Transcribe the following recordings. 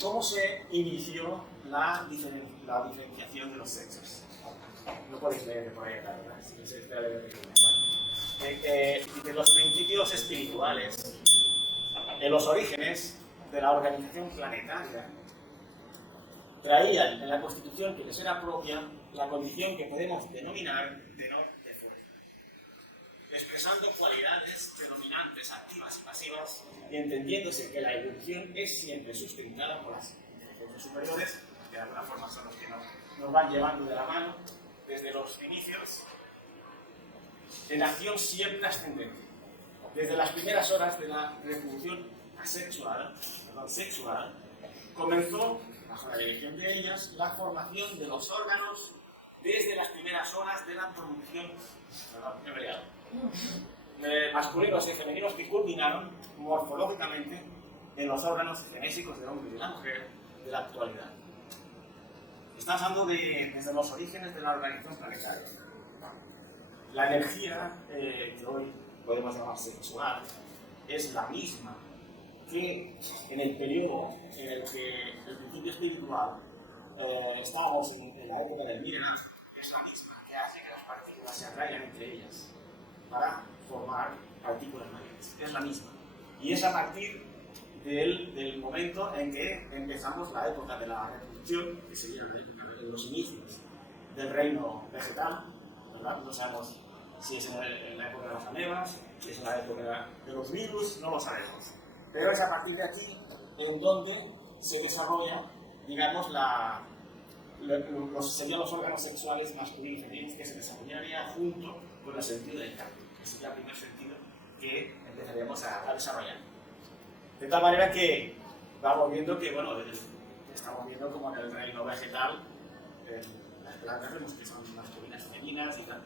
cómo se inició la diferenciación de los sexos. No podéis leer por ahí, ¿verdad? De los principios espirituales, en los orígenes de la organización planetaria, traían en la constitución que les era propia la condición que podemos denominar tenor de fuerza, expresando cualidades predominantes, activas y pasivas, y entendiéndose que la evolución es siempre sustentada por las inteligencias superiores, que de alguna forma son los que nos van llevando de la mano desde los inicios, en acción siempre ascendente. Desde las primeras horas de la revolución sexual, comenzó, bajo la dirección de ellas, la formación de los órganos desde las primeras horas de la producción masculinos y femeninos, que culminaron morfológicamente en los órganos genésicos del hombre y de la mujer de la actualidad. Estamos hablando desde los orígenes de la organización planetaria. La energía que hoy podemos llamar sexual es la misma que en el periodo en el que el principio espiritual estábamos en la época del milenario, es la misma que hace que las partículas se atraigan entre ellas para formar partículas mayores. Es la misma. Y es a partir del momento en que empezamos la época de la reproducción, que sería la época de los inicios del reino vegetal, ¿verdad? No sabemos si es en la época de las amebas, si es en la época de los virus, no lo sabemos. Pero es a partir de aquí en donde se desarrolla, digamos, serían los órganos sexuales masculinos y femeninos que se desarrollaría junto con el sentido del cambio. Ese sería el primer sentido que empezaríamos a desarrollar. De tal manera que vamos viendo que, bueno, estamos viendo como en el reino vegetal, las plantas vemos que son masculinas y femeninas y tal.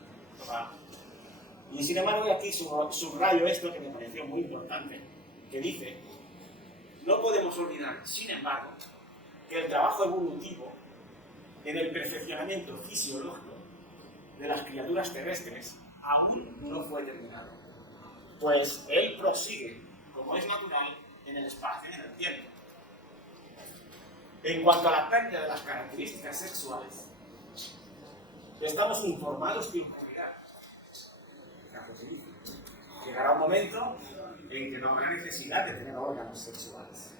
Y sin embargo, aquí subrayo esto que me pareció muy importante, que dice: no podemos olvidar, sin embargo, que el trabajo evolutivo en el perfeccionamiento fisiológico de las criaturas terrestres aún no fue terminado, pues él prosigue, como es natural, en el espacio y en el tiempo. En cuanto a la pérdida de las características sexuales, estamos informados que ocurrirá. Llegará un momento en que no habrá necesidad de tener órganos sexuales.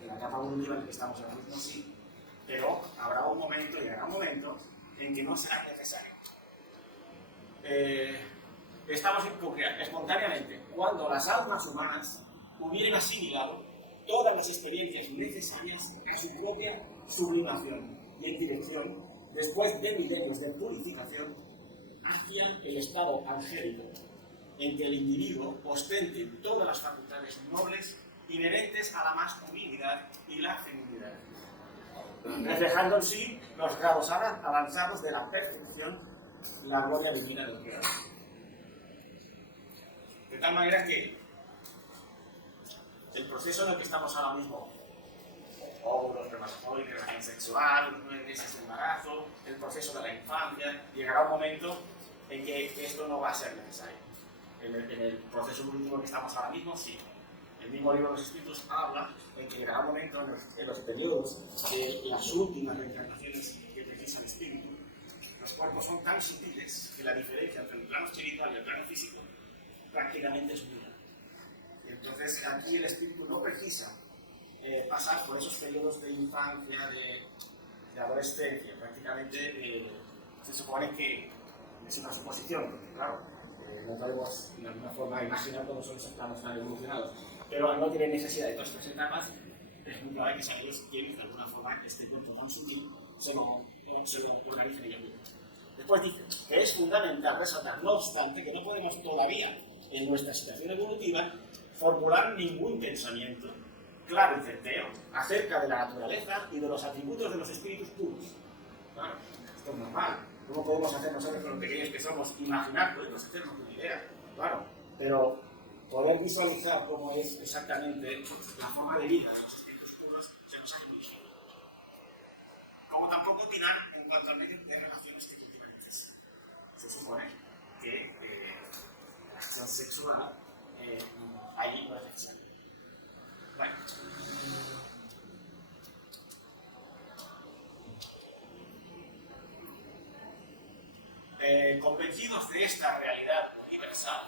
En la etapa evolutiva en la que estamos ahora mismo sí, pero llegará un momento en que no será necesario. Estamos en procrear espontáneamente cuando las almas humanas hubieran asimilado todas las experiencias necesarias a su propia sublimación y en dirección, después de milenios de purificación, hacia el estado angélico, en que el individuo ostente todas las facultades nobles inherentes a la masculinidad y la feminidad, reflejando en sí los grados avanzados de la perfección, la gloria divina del Creador. De tal manera que el proceso en el que estamos ahora mismo, óvulos, espermatozoides, relación sexual, 9 meses de embarazo, el proceso de la infancia, llegará un momento en que esto no va a ser necesario. En el proceso evolutivo que estamos ahora mismo, sí. El mismo libro de los Espíritus habla de que llegará un momento en los periodos de las últimas reencarnaciones que precisa el espíritu, los cuerpos son tan sutiles que la diferencia entre el plano espiritual y el plano físico prácticamente es nula. Entonces aquí el espíritu no precisa pasar por esos periodos de infancia, de adolescencia. Prácticamente se supone que es una suposición, porque claro, no podemos de alguna forma imaginar cómo son esos planos tan evolucionados, pero al no tener necesidad de todas estas etapas, es muy probable que si aquellos quienes de alguna forma este cuerpo tan sutil se lo organicen ellos mismos. Después dice que es fundamental resaltar, no obstante, que no podemos todavía en nuestra situación evolutiva formular ningún pensamiento claro y certero acerca de la naturaleza y de los atributos de los espíritus puros. Claro, esto es normal. ¿Cómo podemos hacer nosotros con los pequeños que somos? Imaginar, podemos hacernos una idea, claro, pero poder visualizar cómo es exactamente la forma de vida de los espíritus puros se nos hace muy difícil. Como tampoco opinar en cuanto al medio de relaciones que cultivan exceso. Se supone que la acción sexual hay una excepción. Bueno. Convencidos de esta realidad universal,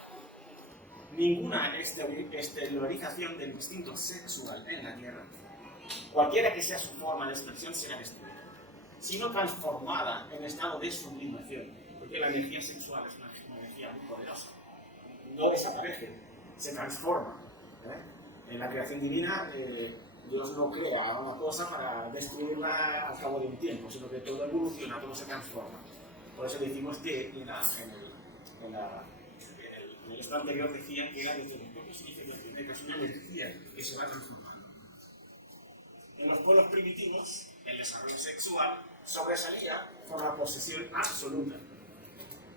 ninguna exteriorización del instinto sexual en la Tierra, cualquiera que sea su forma de expresión, será destruida, sino transformada en estado de sublimación, porque la energía sexual es una energía muy poderosa. No desaparece, se transforma. En la creación divina, Dios no crea una cosa para destruirla al cabo de un tiempo, sino que todo evoluciona, todo se transforma. Por eso decimos que en el estado anterior decían que era desde los propios inicios que es una energía que se va transformando. En los pueblos primitivos, el desarrollo sexual sobresalía por la posesión absoluta.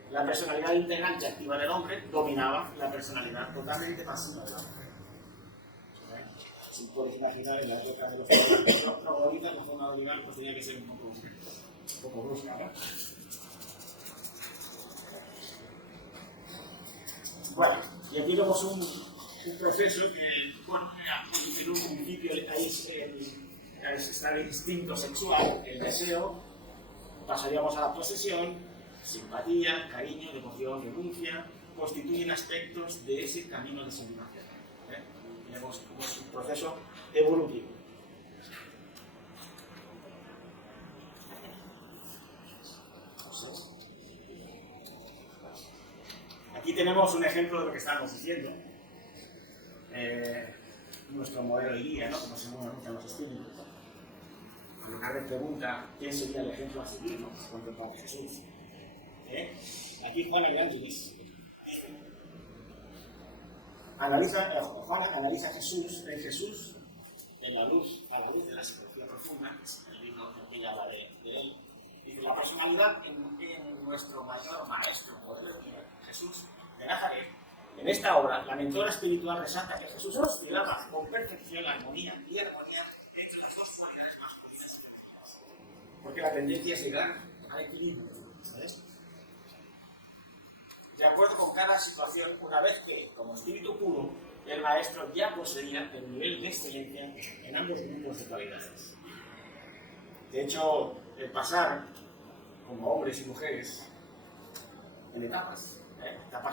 La personalidad integrante activa del hombre dominaba la personalidad totalmente pasiva de la mujer. Si puedes imaginar, en la época de los trogloditas, la forma de original pues tenía que ser un poco brusca, ¿no? Bueno, y aquí vemos un proceso que, bueno, en un principio está el instinto sexual, el deseo, pasaríamos a la posesión, simpatía, cariño, devoción, renuncia, constituyen aspectos de ese camino de sublimación. Tenemos un proceso evolutivo. Aquí tenemos un ejemplo de lo que estamos diciendo. Nuestro modelo de guía, ¿no? Como se llaman los espíritus. Cuando Kardec pregunta quién sería el ejemplo a seguir, ¿no? Cuando el Padre Jesús. Aquí Juan Evangélis Juan analiza en Jesús a la luz de la psicología profunda, que es el libro que habla de él. Dice, la personalidad en nuestro mayor maestro, Jesús de Nazaret. En esta obra, la mentora espiritual resalta que Jesús oscilaba con perfección la armonía entre las dos cualidades masculinas y femeninas. Porque la tendencia es llegar al equilibrio, ¿sabes? De acuerdo con cada situación, una vez que, como espíritu puro, el maestro ya poseía el nivel de excelencia en ambos grupos de cualidades. De hecho, el pasar como hombres y mujeres en etapas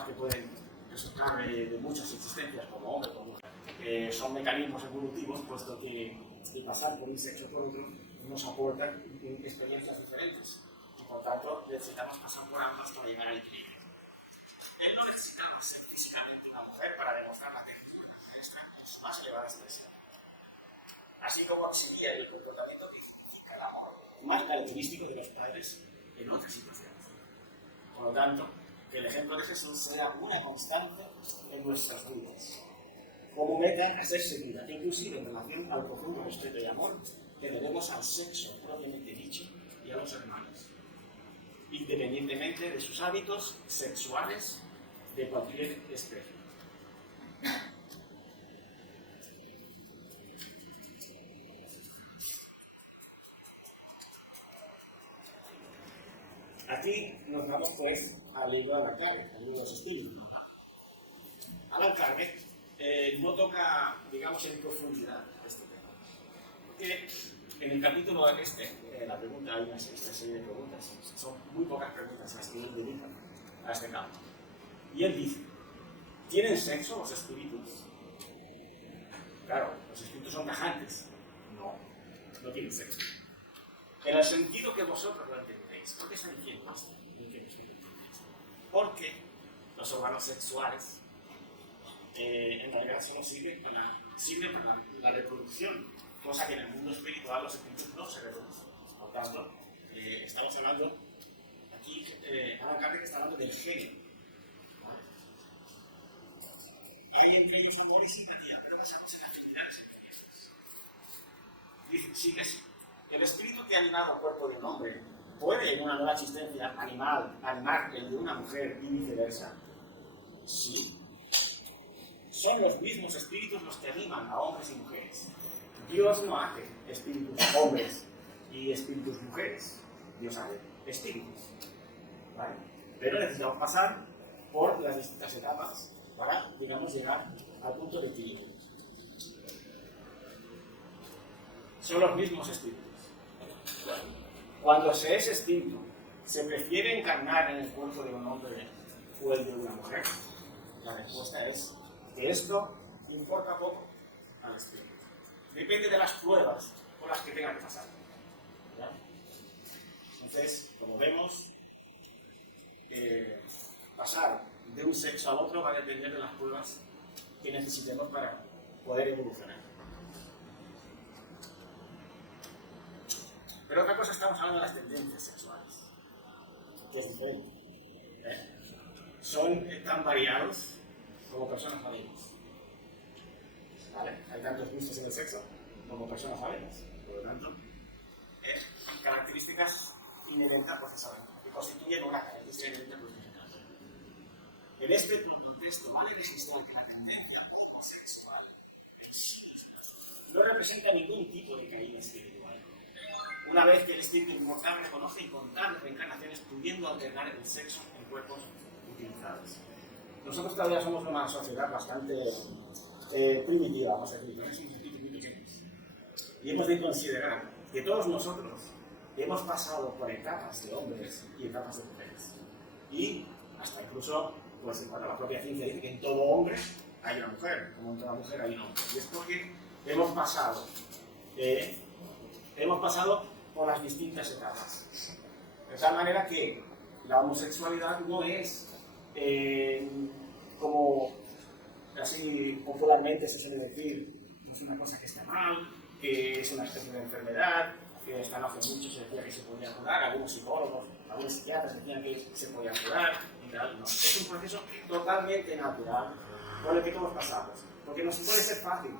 que pueden resultar de muchas existencias como hombre o como mujer, son mecanismos evolutivos, puesto que el pasar por un sexo por otro nos aporta experiencias diferentes y por tanto necesitamos pasar por ambas para llegar al equilibrio. Él no necesitaba ser físicamente una mujer para demostrar la ternura maestra en su más elevada expresión. Así como exhibía el comportamiento que identifica el amor más característico de los padres en otras situaciones. Por lo tanto, que el ejemplo de Jesús sea una constante en nuestras vidas, como meta a ser seguida, inclusive en relación al profundo respeto y amor que debemos al sexo propiamente dicho y a los hermanos, independientemente de sus hábitos sexuales de cualquier especie. Aquí nos vamos pues al libro de Allan Kardec, al libro de los espíritus. Allan Kardec no toca, digamos, en profundidad este tema. Porque en el capítulo la pregunta, hay una serie de preguntas, son muy pocas preguntas las que él dedica a este campo. Y él dice, ¿tienen sexo los espíritus? Claro, los espíritus son tajantes. No tienen sexo. En el sentido que vosotros lo entendéis. ¿Por qué está diciendo esto? Porque los órganos sexuales en realidad solo sirven para la reproducción, cosa que en el mundo espiritual los espíritus no se reproducen. Por tanto, estamos hablando, aquí Allan Kardec está hablando del género. Hay entre ellos amor y simpatía, pero basamos en afinidades entre ellos. Dice, sí que sí. El espíritu que ha animado el cuerpo de un hombre puede en una nueva existencia animar el de una mujer y viceversa. Sí. Son los mismos espíritus los que animan a hombres y mujeres. Dios no hace espíritus hombres y espíritus mujeres. Dios hace espíritus. ¿Vale? Pero necesitamos pasar por las distintas etapas para, digamos, llegar al punto de equilibrio. Son los mismos espíritus. Cuando se es extinto ¿Se prefiere encarnar en el cuerpo de un hombre o el de una mujer? La respuesta es que esto importa poco al espíritu. Depende de las pruebas por las que tenga que pasar. ¿Ya? Entonces, como vemos, pasar de un sexo al otro va a depender de las pruebas que necesitemos para poder evolucionar. Pero otra cosa, estamos hablando de las tendencias sexuales, que es diferente. Son tan variados como personas valemos. ¿Vale? Hay tantos gustos en el sexo como personas valemos. Por lo tanto, características inherentes al proceso que constituyen una característica inherente al proceso. En este contexto vale registrar que la tendencia homosexual no representa ningún tipo de caída espiritual. Una vez que el espíritu inmortal reconoce incontables reencarnaciones pudiendo alternar el sexo en cuerpos utilizados. Nosotros todavía somos una sociedad bastante primitiva, vamos a decir, no somos espíritus muy pequeños. Y hemos de considerar que todos nosotros hemos pasado por etapas de hombres y etapas de mujeres. Y hasta incluso, pues cuando la propia ciencia dice que en todo hombre hay una mujer, como en toda mujer hay un hombre. Y es porque hemos pasado por las distintas etapas. De tal manera que la homosexualidad no es como así popularmente se suele decir, no es una cosa que está mal, que es una especie de enfermedad, que hasta no hace mucho se decía que se podía curar, algunos psicólogos, algunos psiquiatras decían que se podía curar y tal. No, es un proceso totalmente natural por el que todos pasamos, porque nos puede ser fácil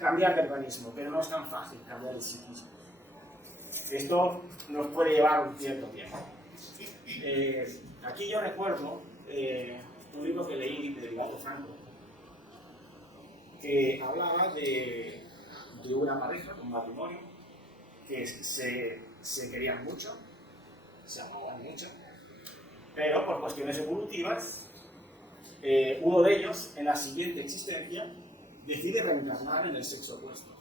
cambiar de organismo, pero no es tan fácil cambiar el psiquismo. Esto nos puede llevar un cierto tiempo. Aquí yo recuerdo un libro que leí de Divaldo Franco, que hablaba de una pareja, un matrimonio, que se querían mucho, se amaban mucho, pero por cuestiones evolutivas, uno de ellos, en la siguiente existencia, decide reencarnar en el sexo opuesto.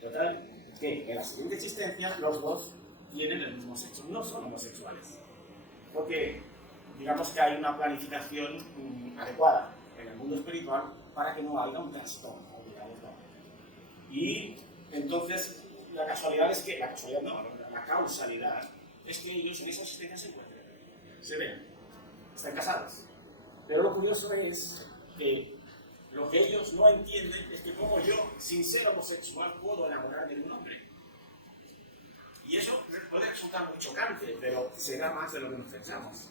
Total, que en la siguiente existencia los dos tienen el mismo sexo, no son homosexuales, porque digamos que hay una planificación adecuada en el mundo espiritual para que no haya un trastorno. Y entonces la causalidad es que ellos en esa existencia se encuentran, se ven, están casados. Pero lo curioso es que lo que ellos no entienden es que como yo, sin ser homosexual, puedo enamorarme de un hombre. Y eso puede resultar muy chocante, pero será más de lo que nos pensamos.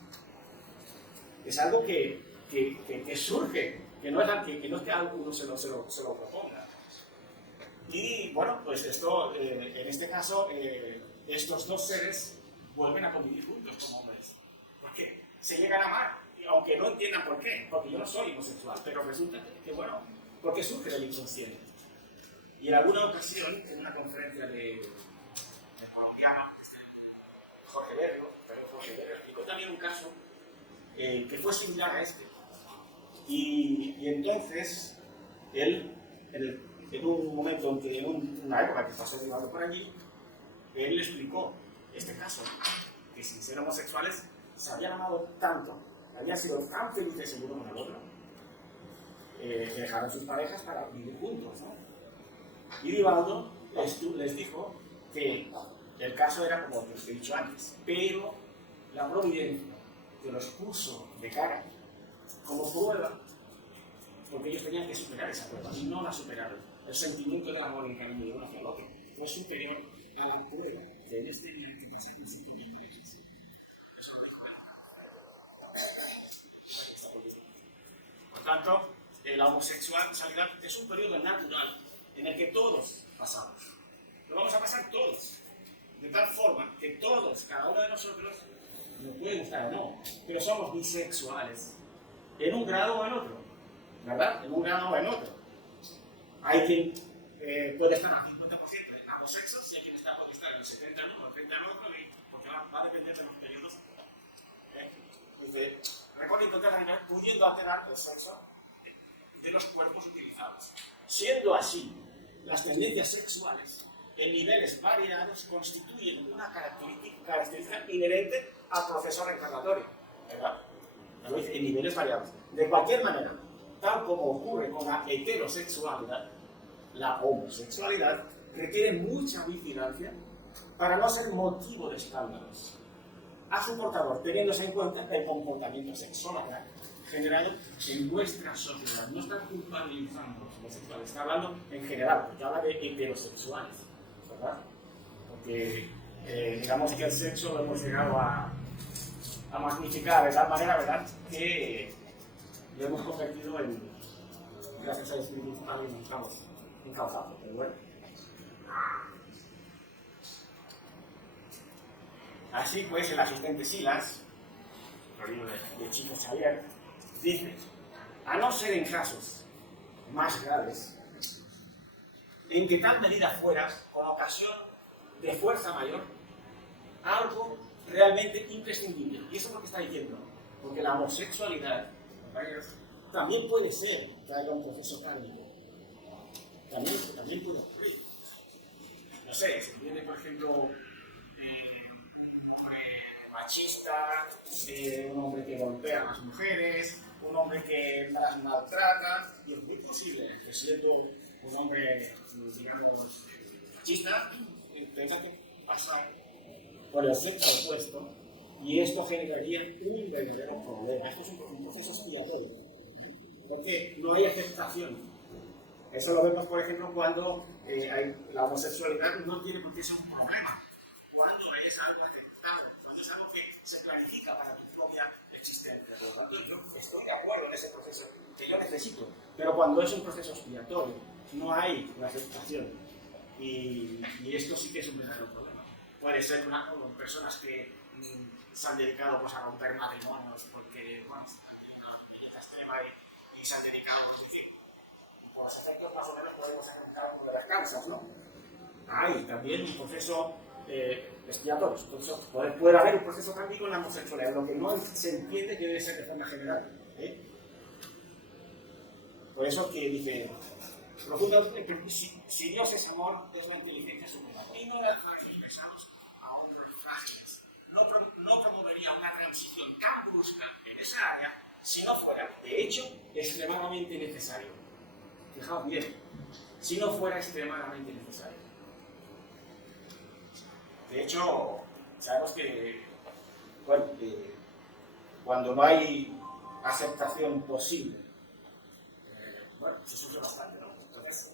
Es algo que surge, que no es que alguno se lo proponga. Y bueno, pues esto, en este caso, estos dos seres vuelven a convivir juntos como hombres. ¿Por qué? Se llegan a amar, aunque no entiendan por qué, porque yo no soy homosexual, pero resulta que bueno, porque surge del inconsciente. Y en alguna ocasión, en una conferencia de colombiano, Jorge Berrio explicó también un caso que fue similar a este. Y entonces, él, en un momento, en una época que pasó Divaldo por allí, él le explicó este caso, que sin ser homosexuales se habían amado tanto, habían sido tan felices el uno con el otro, que dejaron sus parejas para vivir juntos, ¿no? Y Divaldo les dijo que el caso era como os he dicho antes, pero la providencia que los puso de cara como prueba, porque ellos tenían que superar esa prueba y no la superaron. El sentimiento del amor en cariño de uno hacia el otro fue superior a la prueba que en este día que pasé en el Por tanto, la homosexualidad es un periodo natural en el que todos pasamos. Lo vamos a pasar todos. De tal forma que todos, cada uno de nosotros, nos puede gustar o no, pero somos bisexuales. En un grado o en otro. ¿Verdad? En un grado o en otro. Hay quien puede estar al 50% en ambos sexos, y hay quien puede estar en el 70 en uno, el 30 en otro, porque va a depender de los periodos. Dice, recuerda intentar pudiendo alterar el sexo de los cuerpos utilizados. Siendo así, las tendencias sexuales en niveles variados constituyen una característica inherente al proceso reencarnatorio, ¿verdad? En niveles variados. De cualquier manera, tal como ocurre con la heterosexualidad, la homosexualidad requiere mucha vigilancia para no ser motivo de escándalos a su portador, teniéndose en cuenta el comportamiento sexual generado en nuestra sociedad. No está culpabilizando a los homosexuales, está hablando en general, porque habla de heterosexuales, ¿verdad? Porque digamos que el sexo lo hemos llegado a magnificar de tal manera, ¿verdad?, que lo hemos convertido en, gracias al espíritu, estamos encauzados, pero bueno. Así pues, el asistente Silas, el libro de Chico Xavier, dice: a no ser en casos más graves, en que tal medida fuera, con ocasión de fuerza mayor, algo realmente imprescindible. ¿Y eso por qué está diciendo? Porque la homosexualidad, compañeros, también puede ser que haya un proceso kármico. También puede ocurrir. No sé, se entiende, por ejemplo, un hombre machista, un hombre que golpea a las mujeres, un hombre que las maltrata, y es muy posible que siendo un hombre, digamos, machista, tenga que pasar por el sexo opuesto, y esto generaría un verdadero problema. Esto es un proceso expiatorio, porque no hay aceptación. Eso lo vemos, por ejemplo, cuando la homosexualidad no tiene por qué ser un problema, cuando es algo aceptado, cuando es algo que se planifica para tu propia existencia. Por lo tanto, yo estoy de acuerdo en ese proceso que yo necesito, pero cuando es un proceso expiatorio, no hay la aceptación, y esto sí que es un verdadero problema. Puede ser personas que se han dedicado, pues, a romper matrimonios porque, bueno, han tenido una belleza extrema y se han dedicado, es decir, por los efectos más o menos podemos encontrar una de las causas, ¿no? Hay también un proceso expiatorio. Puede haber un proceso kármico en la homosexualidad, lo que no se entiende que debe ser de forma general. Por eso que dice, profundamente, si Dios es amor, es la inteligencia suprema. Y no dejar expresados a hombres frágiles. No promovería una transición tan brusca en esa área si no fuera, de hecho, extremadamente necesario. Fijaos bien, si no fuera extremadamente necesario. De hecho, sabemos que, bueno, cuando no hay aceptación posible, bueno, se sufre bastante, ¿no? Entonces,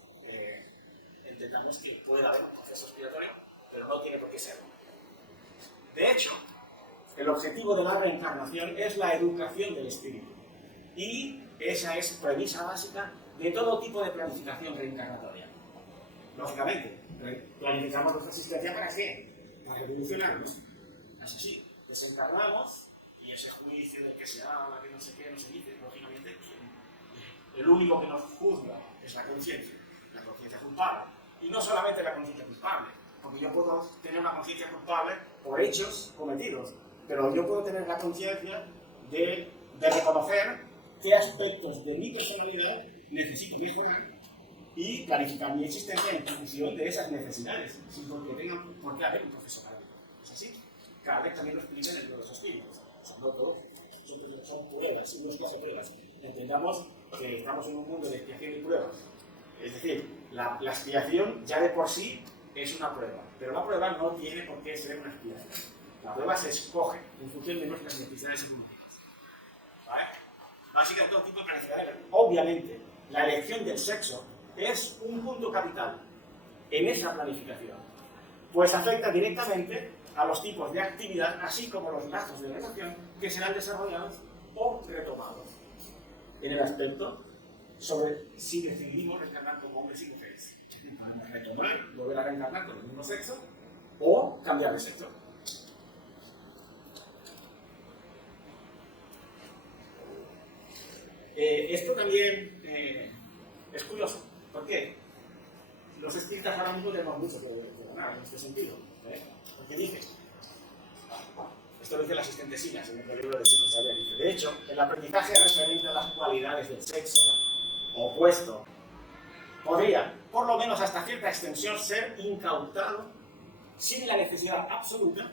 entendamos que puede haber un proceso expiatorio, pero no tiene por qué serlo. De hecho, el objetivo de la reencarnación es la educación del espíritu. Y esa es premisa básica de todo tipo de planificación reencarnatoria. Lógicamente, planificamos nuestra existencia ¿para qué? Para evolucionarnos. Es así, desencarnamos y ese juicio de que se habla, que no sé qué, no se dice, lógicamente, el único que nos juzga es la conciencia culpable. Y no solamente la conciencia culpable, porque yo puedo tener una conciencia culpable por hechos cometidos, pero yo puedo tener la conciencia de reconocer qué aspectos de mi personalidad necesito mejorar y planificar mi existencia en función de esas necesidades, sin porque tenga por qué haber un proceso kármico. ¿Es así? Kardec también lo explica en el libro de los espíritus. O sea, no todo, son pruebas, unos casos de pruebas. Entendamos que estamos en un mundo de expiación y pruebas. Es decir, la expiación ya de por sí es una prueba, pero la prueba no tiene por qué ser una expiación. La prueba se escoge en función de nuestras necesidades evolutivas. ¿Vale? Básicamente todo tipo de planificación. Obviamente, la elección del sexo es un punto capital en esa planificación, pues afecta directamente a los tipos de actividad, así como los lazos de relación que serán desarrollados o retomados en el aspecto sobre si decidimos reencarnar como hombres y mujeres. Podemos retomar, volver a reencarnar con el mismo sexo o cambiar de sexo. Esto también es curioso. ¿Por qué? Los espíritas ahora mismo tenemos mucho que ganar en este sentido. Porque dice, esto lo dice el asistente Silas en el libro de Chico Xavier, dice, de hecho, el aprendizaje referente a las cualidades del sexo opuesto podría, por lo menos hasta cierta extensión, ser incautado sin la necesidad absoluta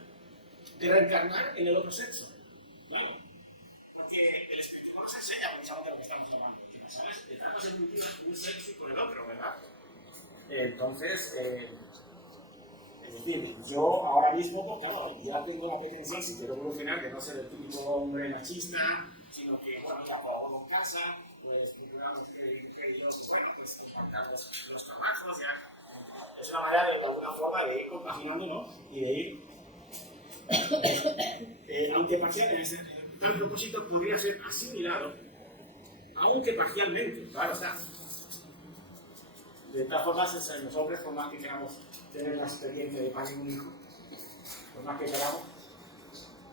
de reencarnar en el otro sexo. ¿Vale? Porque el espíritu nos enseña mucho de lo que estamos hablando. ¿Sabes? Estamos evolutivos un sexo y por el otro, ¿verdad? Entonces, es decir, yo ahora mismo, pues, claro, ya tengo la pretensión, si quiero evolucionar, de no ser el típico hombre machista, sino que, bueno, ya puedo en casa, pues procuramos que yo, bueno, pues compartamos los trabajos, ya. Es una manera de alguna forma de ir compaginando, ¿no? Y de ir, aunque parcialmente, este propósito podría ser asimilado, aunque parcialmente, claro está. De tal forma, los hombres, por más que queramos tener la experiencia de padre y un hijo, por más que queramos,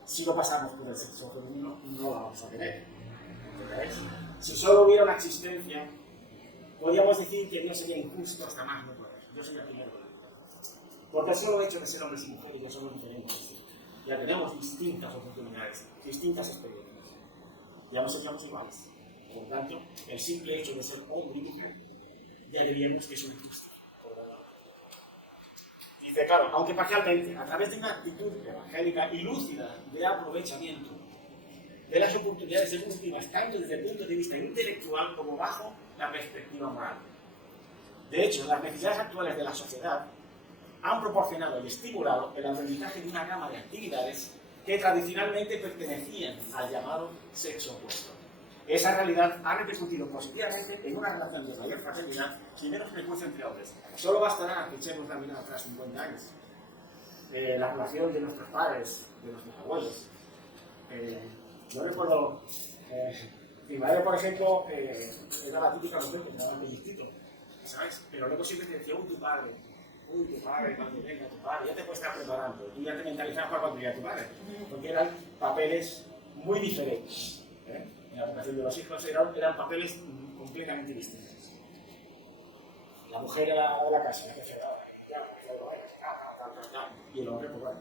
si no pasamos por el sexo femenino, no la vamos a tener. ¿Entendéis? Si solo hubiera una existencia, podríamos decir que no sería injusto hasta más no poder. Yo soy el primero. Porque el solo hecho de ser hombres y mujeres ya somos diferentes. Ya tenemos distintas oportunidades, distintas experiencias. Ya no seríamos iguales. Por lo tanto, el simple hecho de ser hombre y mujer, ya diríamos que es una injusticia. Dice, claro, aunque parcialmente, a través de una actitud evangélica y lúcida de aprovechamiento de las oportunidades evolutivas, tanto desde el punto de vista intelectual como bajo la perspectiva moral. De hecho, las necesidades actuales de la sociedad han proporcionado y estimulado el aprendizaje de una gama de actividades que tradicionalmente pertenecían al llamado sexo opuesto. Esa realidad ha repercutido positivamente en una relación de mayor fraternidad y menos prejuicio entre hombres. Solo bastará que echemos la mirada atrás 50 años. La relación de nuestros padres, de nuestros abuelos. Yo recuerdo, mi madre, por ejemplo, era la típica mujer que me daba el pellizquito, ¿sabes? Pero luego siempre te decía, tu padre, cuando venga tu padre, ya te puedes estar preparando, tú ya te mentalizabas para cuando llega tu padre, porque eran papeles muy diferentes. La vocación de los hijos eran papeles completamente distintos. La mujer era de la casa, la que se daba, y el hombre, pues bueno,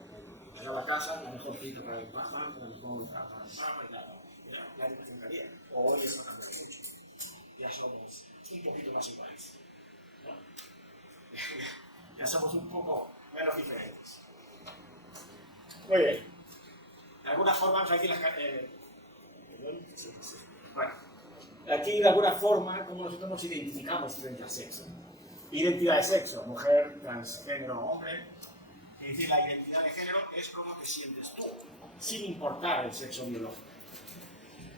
era la casa, la mejor cita para el pájaro, la mejor para el pájaro, y la educación que había. Hoy eso ha cambiado mucho. Ya somos un poquito más iguales. ¿No? Ya somos un poco menos diferentes. Muy bien. De alguna forma, aquí las... Bueno, aquí de alguna forma, como nosotros nos identificamos frente al sexo. Identidad de sexo, mujer, transgénero, hombre. Es decir, la identidad de género es como te sientes tú, sin importar el sexo biológico.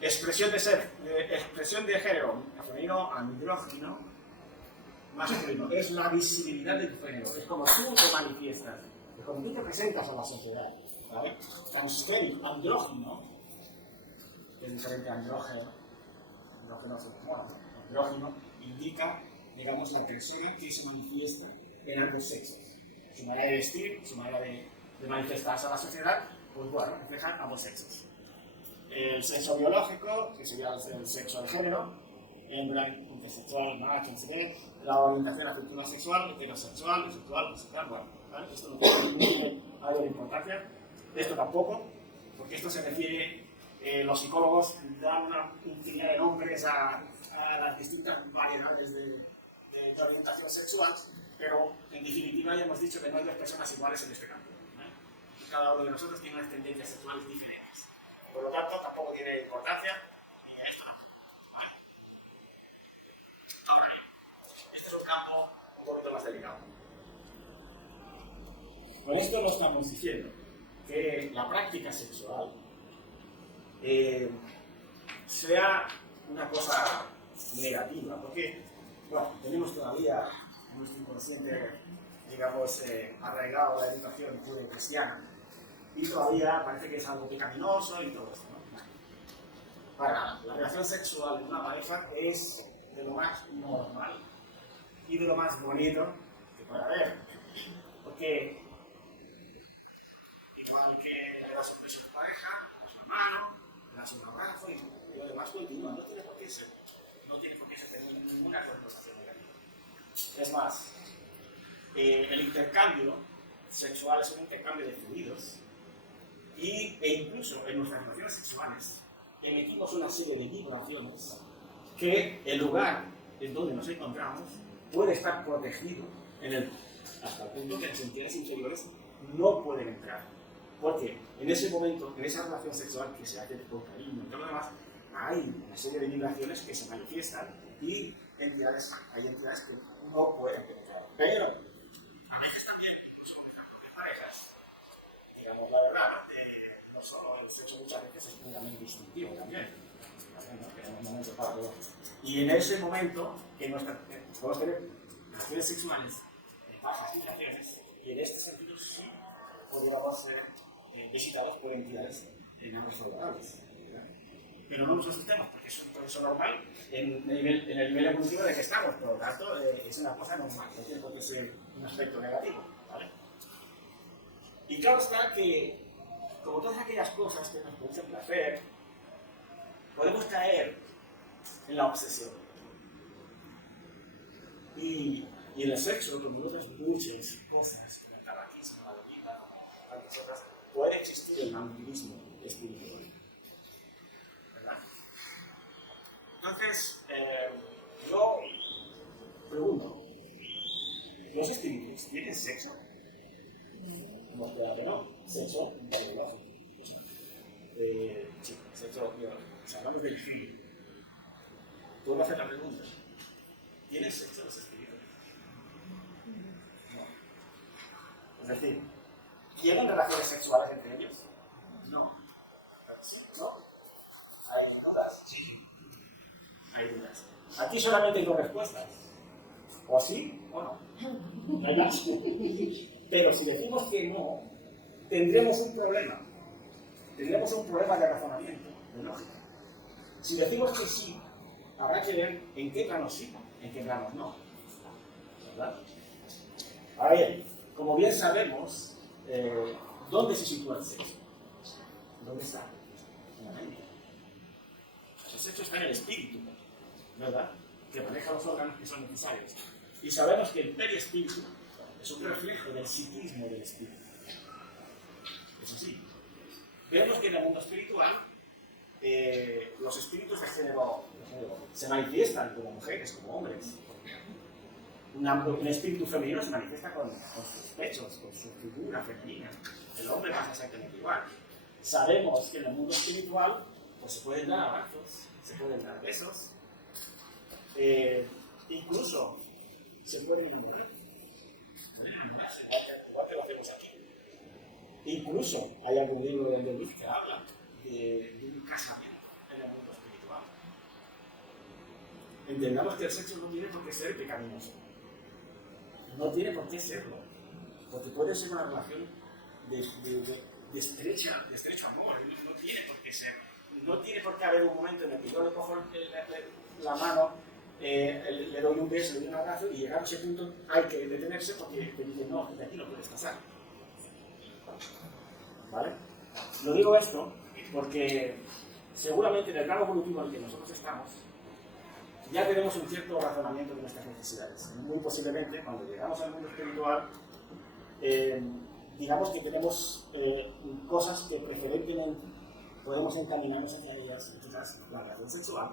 Expresión de género, femenino, andrógino, masculino. Es la visibilidad de tu género, es como tú te manifiestas, es como tú te presentas a la sociedad. ¿Vale? Transgénico, andrógino, que es diferente a andrógeno, andrógeno se demora, andrógino indica, digamos, la persona que se manifiesta en ambos sexos. Su manera de vestir, su manera de manifestarse a la sociedad, pues bueno, refleja ambos sexos. El sexo biológico, que sería el sexo de género, hembra, intersexual, macho, etc. La orientación afectiva sexual, heterosexual, bisexual, bisexual, bueno, ¿vale? Esto no tiene algo de importancia. Esto tampoco, porque esto se refiere, los psicólogos dan una infinidad de nombres a las distintas variedades de orientación sexual, pero en definitiva ya hemos dicho que no hay dos personas iguales en este campo. Cada uno de nosotros tiene unas tendencias sexuales diferentes. Por lo tanto, tampoco tiene importancia ni esto. ¿Vale? Ahora, este es un campo un poquito más delicado. Con esto no estamos diciendo que la práctica sexual sea una cosa negativa, porque bueno, tenemos todavía nuestro inconsciente, digamos, arraigado a la educación judeocristiana y todavía parece que es algo pecaminoso y todo eso, ¿no? Para nada, la relación sexual en una pareja es de lo más normal y de lo más bonito que puede haber, porque igual que le das un beso a tu pareja, le das una mano, le das un abrazo y lo demás continúa, no tiene por qué ser tener ninguna conversación negativa. Es más, el intercambio sexual es un intercambio de fluidos e incluso en nuestras relaciones sexuales emitimos una serie de vibraciones que el lugar en donde nos encontramos puede estar protegido hasta el punto que las entidades inferiores no pueden entrar. Porque en ese momento, en esa relación sexual que se hace por cariño y todo lo demás, hay una serie de vibraciones que se manifiestan y hay entidades que no pueden penetrar. Pero a veces también, no son ejemplos de parejas, digamos la verdad, no solo el sexo muchas veces es puramente instintivo también. Tenemos momentos para todo. Y en ese momento, podemos tener relaciones sexuales de bajas vibraciones, y en este sentido sí podríamos ser visitados por entidades enanos favorables. Pero no nos asustemos porque es un proceso normal en el nivel evolutivo en el que estamos, por lo tanto es una cosa normal, no tiene por qué ser un aspecto negativo, ¿vale? Y claro está que, como todas aquellas cosas que nos producen placer, podemos caer en la obsesión. Y en el sexo, como en otras muchas cosas, como el tabaquismo, la bebida, tantas otras, puede existir el vampirismo espiritual. ¿Verdad? Entonces, yo pregunto, ¿los espíritus tienen sexo? No, claro que no. Sexo biológico. Sí, sexo biológico. O sea, hablamos del filo. Puedo hacer la pregunta. ¿Tienen sexo los espíritus? No. Es decir, ¿tienen relaciones sexuales entre ellos? No. ¿Sí? ¿No? ¿Hay dudas? Sí. Hay dudas. Aquí solamente hay dos respuestas. O sí o no. No hay más. Pero si decimos que no, tendremos un problema. Tendremos un problema de razonamiento, de lógica. Si decimos que sí, habrá que ver en qué planos sí, en qué planos no. ¿Verdad? Ahora bien, como bien sabemos, ¿dónde se sitúa el sexo? ¿Dónde está? En la mente. El sexo está en el espíritu, ¿verdad? Que maneja los órganos que son necesarios. Y sabemos que el perispíritu es un reflejo del psiquismo del espíritu. Eso sí. Vemos que en el mundo espiritual los espíritus de género se manifiestan como mujeres, como hombres. Un espíritu femenino se manifiesta con sus pechos, con su figura femenina. El hombre pasa exactamente igual. Sabemos que en el mundo espiritual pues, se pueden dar abrazos, se pueden dar besos, incluso se pueden enamorar. Igual que lo hacemos aquí. Incluso hay algún libro de Luis que habla de un casamiento en el mundo espiritual. Entendamos que el sexo no tiene por qué ser pecaminoso. No tiene por qué serlo. Porque puede ser una relación de estrecho amor. No tiene por qué ser. No tiene por qué haber un momento en el que yo le cojo la mano, le doy un beso, le doy un abrazo y llegar a ese punto hay que detenerse porque te dice no, de aquí no puedes pasar. ¿Vale? Lo digo esto porque seguramente en el plano evolutivo en el que nosotros estamos ya tenemos un cierto razonamiento de nuestras necesidades. Muy posiblemente, cuando llegamos al mundo espiritual, digamos que tenemos cosas que preferentemente podemos encaminarnos hacia ellas, quizás la relación sexual,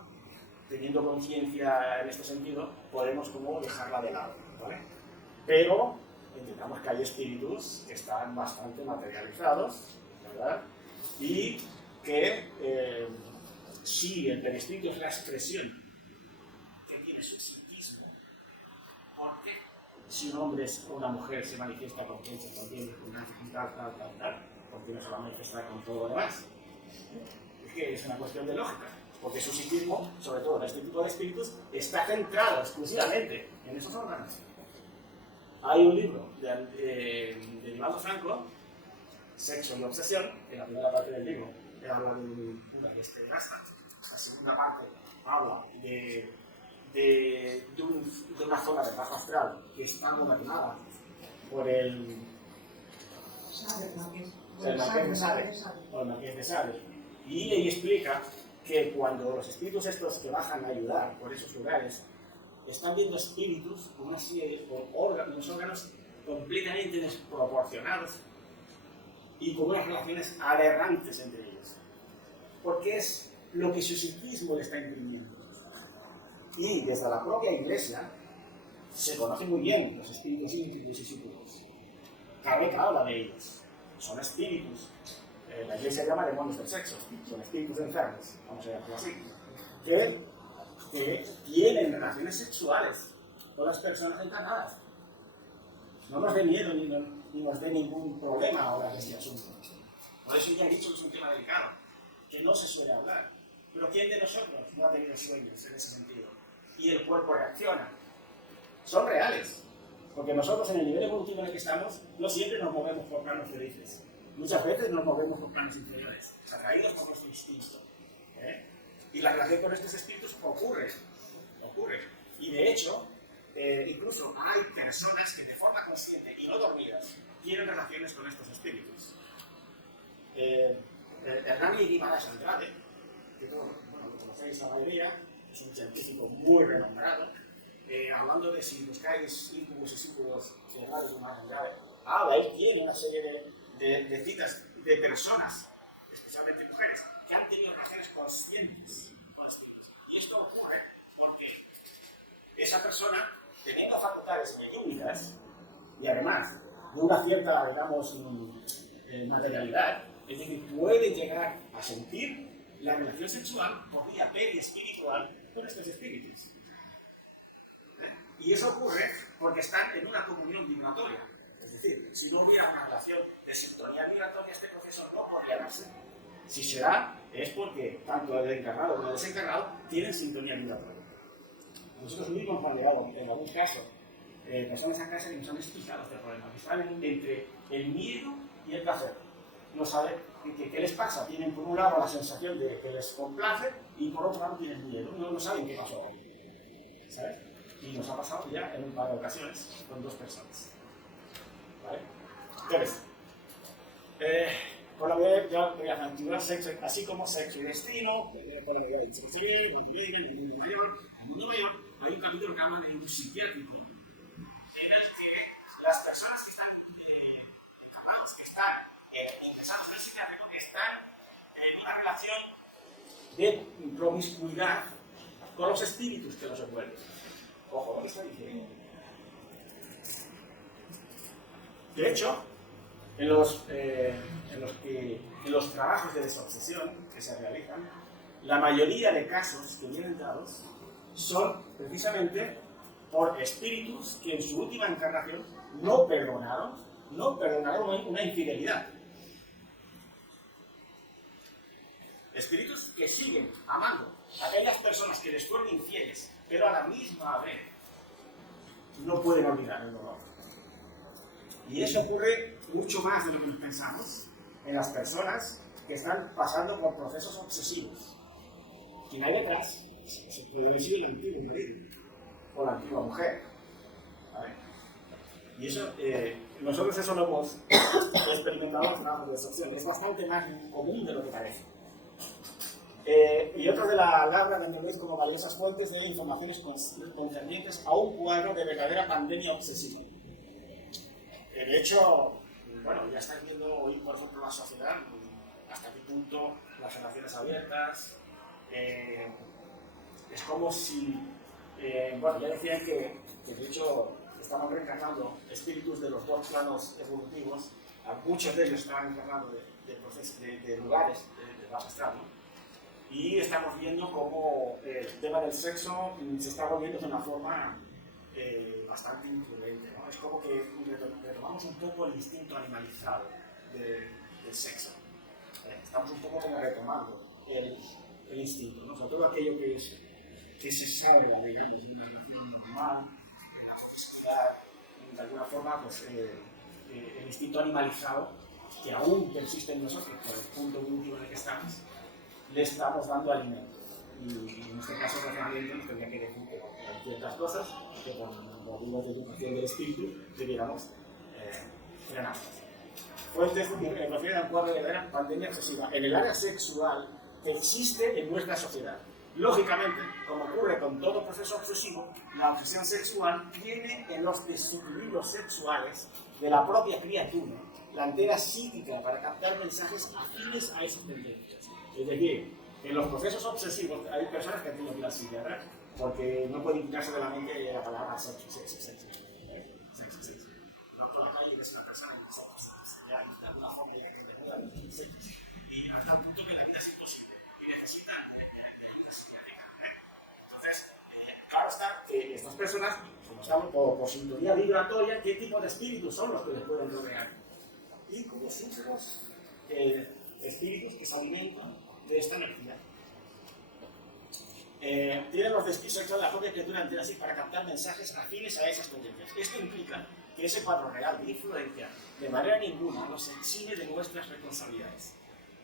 teniendo conciencia en este sentido, podemos como dejarla de lado, ¿vale? Pero entendamos que hay espíritus que están bastante materializados, ¿verdad? Y que si el perispíritu es la expresión que tiene su psiquismo, ¿por qué? Si un hombre o una mujer se manifiesta con quien se contiene, con tal, ¿por qué no se va a manifestar con todo lo demás? Es que es una cuestión de lógica, porque su psiquismo, sobre todo en este tipo de espíritus, está centrado exclusivamente en esos órganos. Hay un libro de Divaldo Franco, Sexo y Obsesión, en la primera parte del libro habla de un cura que es pederasta, la segunda parte habla de una zona de bajo astral que está gobernada por el Marqués de Sade. Y ahí explica que cuando los espíritus estos que bajan a ayudar por esos lugares están viendo espíritus con unos órganos completamente desproporcionados y con unas relaciones aberrantes entre ellos. Porque es lo que su psiquismo le está imprimiendo. Y desde la propia Iglesia se conoce muy bien los espíritus íntimos y súculos. Kardec habla de ellos. Son espíritus. La Iglesia llama demonios del sexo. Son espíritus enfermos, vamos a llamarlo así. Que tienen relaciones sexuales con las personas encarnadas. No nos dé miedo ni nos dé ningún problema ahora de este asunto. Por eso ya he dicho que es un tema delicado, que no se suele hablar. Pero ¿quién de nosotros no ha tenido sueños en ese sentido? Y el cuerpo reacciona. Son reales. Porque nosotros en el nivel evolutivo en el que estamos, no siempre nos movemos por planos felices. Muchas veces nos movemos por planos inferiores, atraídos por nuestro instinto. Y la relación con estos espíritus ocurre. Y de hecho, incluso hay personas que de forma consciente y no dormidas tienen relaciones con estos espíritus. Hernani Guimaraes Andrade, que todos lo conocéis la mayoría, es un científico muy renombrado, hablando de si buscáis incubos y súculos de Hernani Guimaraes Andrade, él tiene una serie de citas de personas, especialmente mujeres, que han tenido relaciones conscientes con espíritus. Y esto ocurre porque esa persona, teniendo facultades mediúnicas, y además de una cierta, digamos, materialidad, es decir, puede llegar a sentir la relación sexual por vía periespiritual con estos espíritus. Y eso ocurre porque están en una comunión vibratoria. Es decir, si no hubiera una relación de sintonía vibratoria, este proceso no podría darse. Si se da, es porque tanto el encarnado como el desencarnado tienen sintonía vibratoria. Nosotros mismos hemos llegado, en algún caso, personas a casa que nos han explicado este problema, que están entre el miedo y el placer. No saben qué les pasa. Tienen por un lado la sensación de que les complace y por otro lado tienen miedo. No saben qué pasó. ¿Sabes? Y nos ha pasado ya en un par de ocasiones con 2 personas. ¿Vale? Entonces, por la vez ya voy a activar sexo, así como sexo y destino, por la vez de sí, el mundo mayor, hay un capítulo que habla de un psiquiátrico, en el que las personas que están capaces, que están ingresados en el psiquiátrico, que están en una relación de promiscuidad con los espíritus que los envuelven. Ojo, ¿dónde está diciendo? De hecho, en los trabajos de desobsesión que se realizan, la mayoría de casos que vienen dados son precisamente por espíritus que en su última encarnación no perdonaron una infidelidad. Espíritus que siguen amando a aquellas personas que les fueron infieles, pero a la misma vez no pueden olvidar el dolor. Y eso ocurre mucho más de lo que nos pensamos en las personas que están pasando por procesos obsesivos. Quien hay detrás se puede decir el antiguo marido o la antigua mujer. ¿Vale? Y eso, nosotros eso lo hemos experimentado en los trabajos de desobsesión. Es bastante más común de lo que parece. Y otro de la Labra de Mendoza como valiosas fuentes de informaciones concernientes a un cuadro de verdadera pandemia obsesiva. De hecho, bueno, ya estáis viendo hoy, por ejemplo, la sociedad, hasta qué punto las relaciones abiertas, es como si, bueno, ya decían que de hecho estaban reencarnando espíritus de los 2 planos evolutivos, muchos de ellos estaban encarnando de lugares del bajo astral, ¿no? Y estamos viendo cómo el tema del sexo se está volviendo de una forma bastante imprudente, ¿no? Es como que retomamos un poco el instinto animalizado del sexo. Estamos un poco como retomando el instinto, ¿no? Sobre todo aquello que se sabe de una relación normal, de alguna forma, pues, el instinto animalizado que aún persiste en nosotros, por el punto último en el que estamos, le estamos dando alimento. Y en este caso, realmente nos tendría que decir que hay ciertas cosas que por motivos de educación del espíritu debiéramos frenar. Fuentes refieren al cuadro de la pandemia obsesiva en el área sexual que existe en nuestra sociedad. Lógicamente, como ocurre con todo proceso obsesivo, la obsesión sexual tiene en los desequilibrios sexuales de la propia criatura la antena psíquica para captar mensajes afines a esas tendencias. Es decir, En los procesos obsesivos hay personas que han tenido que ir al psiquiatra porque no pueden quitarse de la mente la palabra sexo. No por la calle eres una persona en sexo. Ya de alguna forma ya que te sexo. Y hasta un punto que la vida es imposible y necesita de ayuda psiquiátrica. Entonces, claro está que estas personas, como estamos por sintonía vibratoria, ¿qué tipo de espíritus son los que les pueden rodear? Y como símbolos, espíritus que se alimentan de esta energía. Tienen los despisos de la propia criatura entera así para captar mensajes afines a esas tendencias. Esto implica que ese patrón real de influencia de manera ninguna nos exime de nuestras responsabilidades,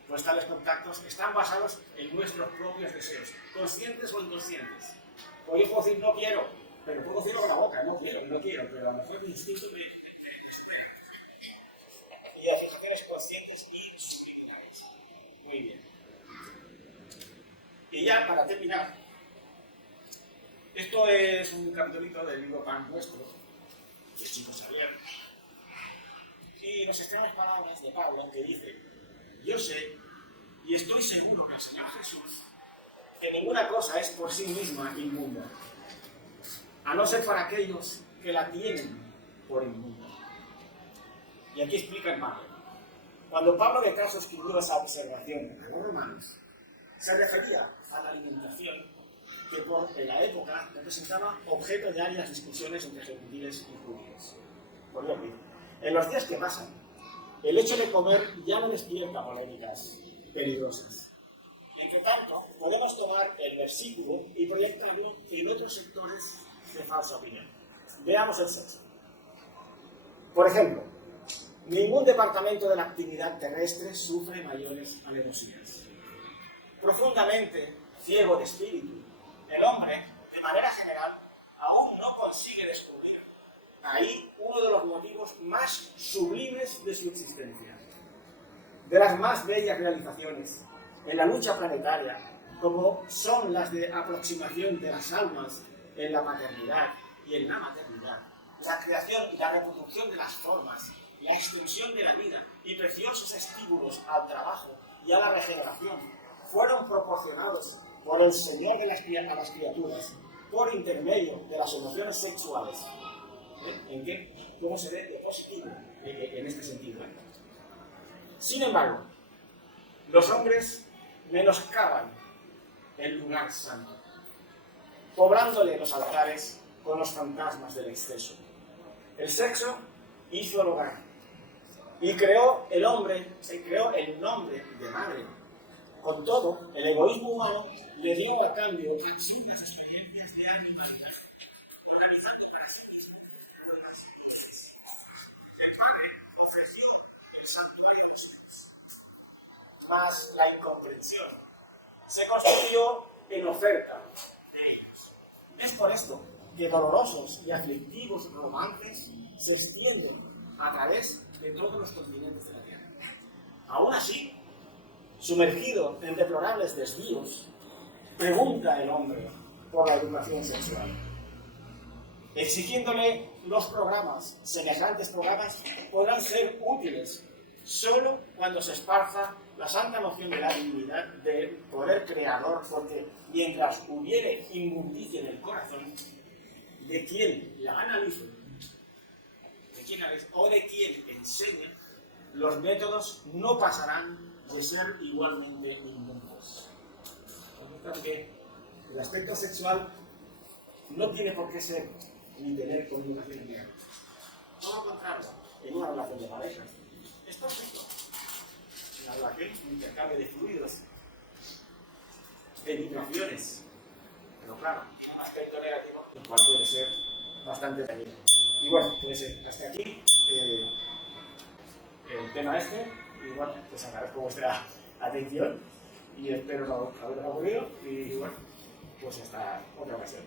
pues tales contactos están basados en nuestros propios deseos, conscientes o inconscientes. O yo puedo decir no quiero, pero puedo decirlo con la boca, no quiero, pero a lo mejor mi instinto me espera. Y asociaciones conscientes y subliminales. Muy bien. Y ya para terminar, esto es un capitolito del libro Pan Nuestro, de Chico Xavier, y nos están las palabras de Pablo que dice: yo sé y estoy seguro que el Señor Jesús, que ninguna cosa es por sí misma inmunda, a no ser para aquellos que la tienen por inmunda. Y aquí explica el Pablo. Cuando Pablo de Tarso escribió esa observación a los romanos, se refería a la alimentación que en la época representaba objeto de áridas discusiones entre gentiles y judíos. Por lo que, en los días que pasan, el hecho de comer ya no despierta polémicas peligrosas. Entre tanto, podemos tomar el versículo y proyectarlo en otros sectores de falsa opinión. Veamos el sexo. Por ejemplo, ningún departamento de la actividad terrestre sufre mayores alevosías. Profundamente ciego de espíritu, el hombre, de manera general, aún no consigue descubrir ahí uno de los motivos más sublimes de su existencia. De las más bellas realizaciones en la lucha planetaria, como son las de aproximación de las almas en la paternidad y en la maternidad, la creación y la reproducción de las formas, la extensión de la vida y preciosos estímulos al trabajo y a la regeneración, fueron proporcionados por el Señor a las criaturas por intermedio de las emociones sexuales. ¿En qué? ¿Cómo se ve lo positivo en este sentido? Sin embargo, los hombres menoscaban el lugar santo, pobrándole los altares con los fantasmas del exceso. El sexo hizo el hogar y creó el nombre de madre. Con todo, el egoísmo humano le dio a cambio absurdas experiencias de animalidad, organizando para sí mismo nuevas luces. El padre ofreció el santuario a los hijos, mas la incomprensión se constituyó en oferta de ellos. Es por esto que dolorosos y aflictivos romances se extienden a través de todos los continentes de la Tierra. Aún así, sumergido en deplorables desvíos, pregunta el hombre por la educación sexual, exigiéndole los programas. Semejantes programas podrán ser útiles solo cuando se esparza la santa noción de la divinidad del poder creador, porque mientras hubiere inmundicia en el corazón, de quien la analice, o de quien enseñe, los métodos no pasarán de ser igualmente inmundos. Porque el aspecto sexual no tiene por qué ser ni tener connotación negativa. Todo lo contrario, en una relación de pareja es perfecto. En la relación, un intercambio de fluidos, de vibraciones. Pero claro, un aspecto negativo, el cual puede ser bastante dañino. Y bueno, pues hasta aquí el tema este. Y bueno, pues agradezco vuestra atención y espero no haberos aburrido. Y bueno, pues hasta otra ocasión.